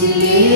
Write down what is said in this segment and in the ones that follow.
Jesus.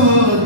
Senhor.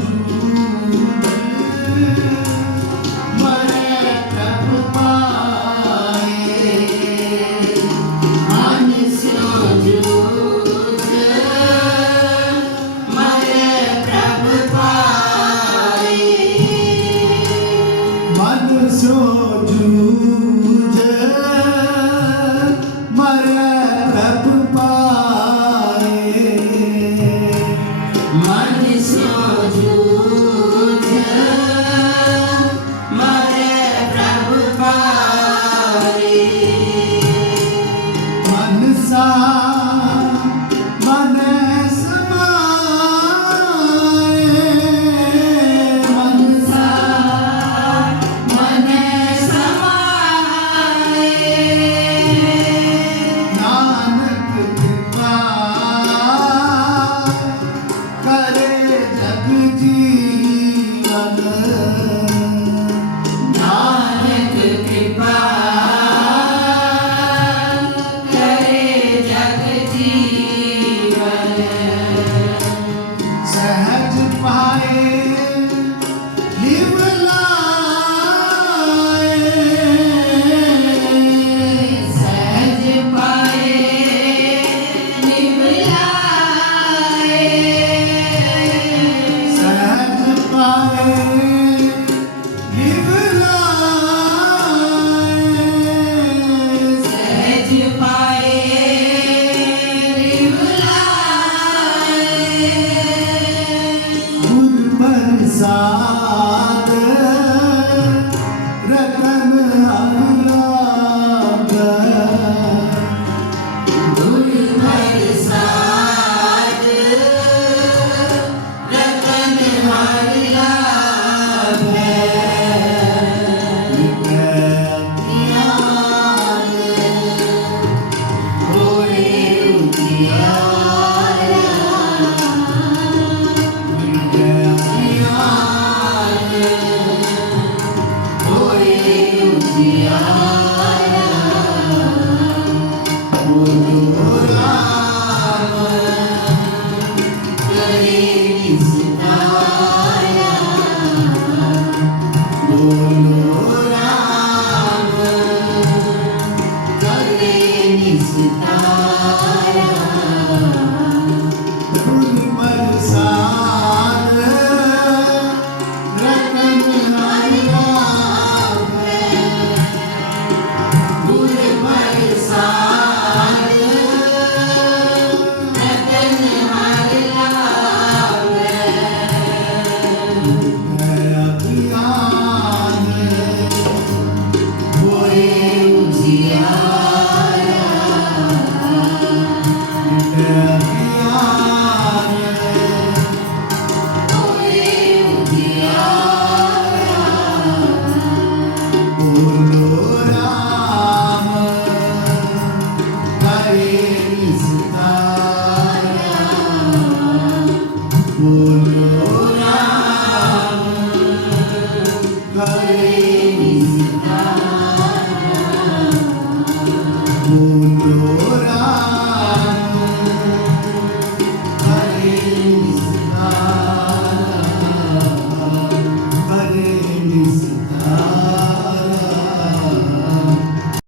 하나 Oh.